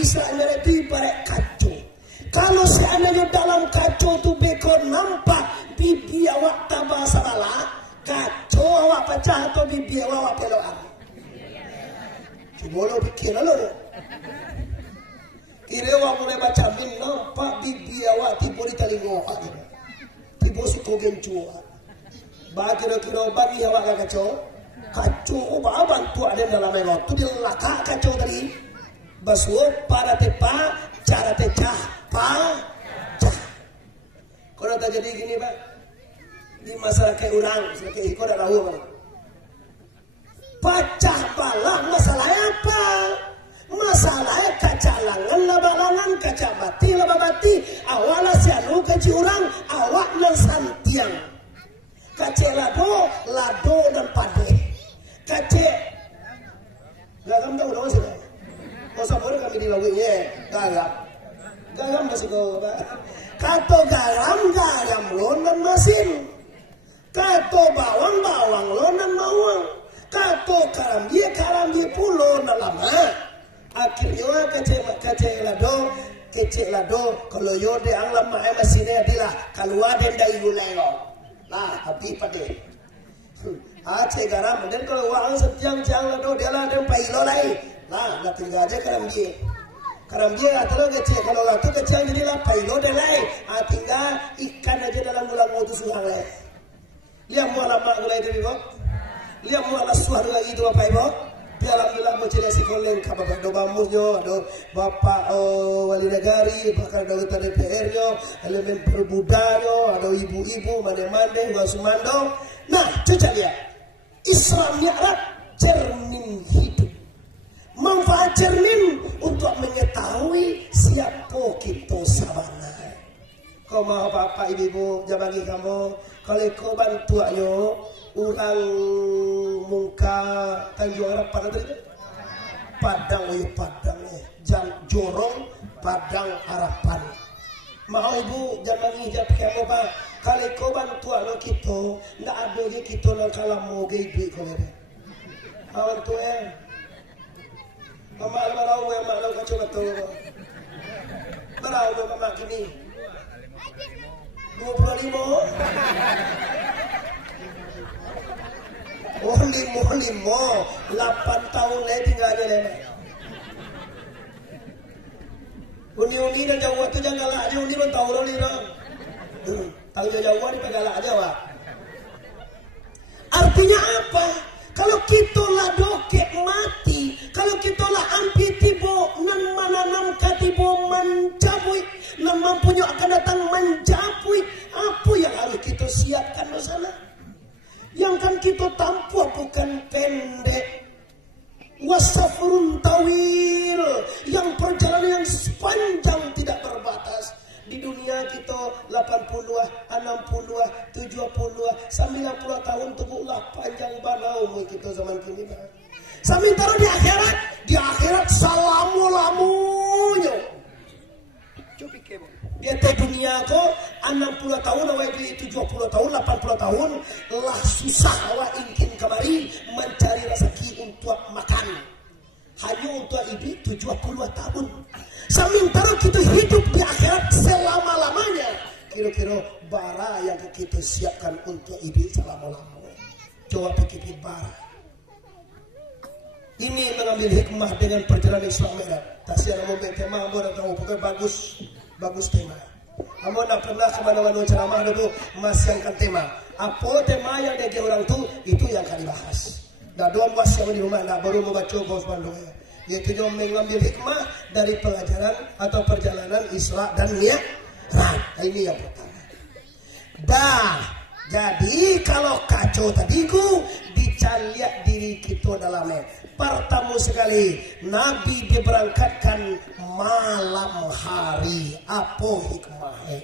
Israel itu ibarat kacau. Kalau seandainya dalam kacau tu bekor nampak bibi awak tambah salah, kacau awak pecah atau bibi awak peloan. Coba lo pikir lo. Kira awak mulai baca min nampak bibi awak tiba di telinga awak. Tiba suka gencua. Kira-kira bagi awak kacau. Kacau ubah bantu ada dalam elok tu dia lakak kacau tadi. Basuh para tepa cara tecah pacah. Kalau tak jadi gini pak di masyarakat orang masyarakat ikut ada tahu kan pacah balah masalahnya apa? Masalahnya kaca langan labalangan kaca bati lababati awala sianu kaci orang awak nan santiang kaca lado dan pade kaca gagam tahu dong sih. Sabor kami di lawinya gagam masih kau kato garam lonan masin kato bawang lonan mawang kato karam dia pulo nalama akhirnya kece lado kalau yo de ang lama masine adila kalau ada ndai guleo lah api pade ace garam dan kalau wang setiang lado dia lah dan pailo lai nah, nggak tinggal aja karam dia atau kecil kalau waktu kecil jadi lah pailo deh lai, tinggal ikan aja dalam bulan mau tuh suhang lai. Lihat mau lama mulai dari bok, lihat mau alas suara lagi itu apa ibu? Biar alhamdulillah mau celah si koleng kabar do bamusnya, do bapak wali negari, bakal do ketua DPR-nya, elemen perbudanya, ada ibu-ibu mande-mande, gak sumando. Nah, coba lihat Islamnya Arab cermin hidup. Manfaat cermin untuk mengetahui siapa kita sabana. Kau mau bapak ibu jabagi kamu kalau kau bantuannya orang muka Tanjung Arab Padang jam jorong Padang Harapan. Mau ibu jabagi jab kamu pak kalau kau bantuannya kita nggak ada kita nak kalah mau gede kau ni. Awak tu Mama marau yang malau kacau betul. Marau mama kini 25. Oh limo 8 tahun lagi tinggalnya lema. Uni dan jauh tu jangan lah aja uni pun tahu ni lah. Tahu jauh ni pegalah aja wak. Artinya apa? Kalau kita lah dokek mati, kalau kita lah ampi tibo nan mananam katibo mencabui, nan mampunya akan datang mencabui, apa yang harus kita siapkan di sana? Yang kan kita tampu bukan pendek, wasafurun tawil, yang perjalanan yang sepanjang tidak berbatas. Di dunia kita 80, 60, 70, 90 tahun tubuhlah panjang banau kita zaman kini. Sementara di akhirat salamu-lamunya. Coba kemo. Dia di dunia ko 60 tahun awal di 70 tahun 80 tahun lah susah awak ingin kemari mencari rezeki untuk makan. Hanya untuk ibu 70 tahun. Sementara kita hidup di akhirat selama-lamanya. Kira-kira bara yang kita siapkan untuk ibu selama-lamanya. Coba pikir bara. Ini mengambil hikmah dengan perjalanan Islam merah. Tak siapa mau tema, kamu dah tahu pokoknya bagus tema. Kamu nak pernah kemana-mana ceramah dulu masihkan tema. Apa tema yang dia orang itu yang akan dibahas. Dah doang was yang di rumah, nak baru membaca bos bandungnya. Yaitu dia mengambil hikmah dari pelajaran atau perjalanan Isra dan Mi'raj. Ini yang pertama. Jadi kalau kacau tadiku dicaliak diri kita dalamnya. Pertama sekali Nabi diberangkatkan malam hari. Apa hikmahnya?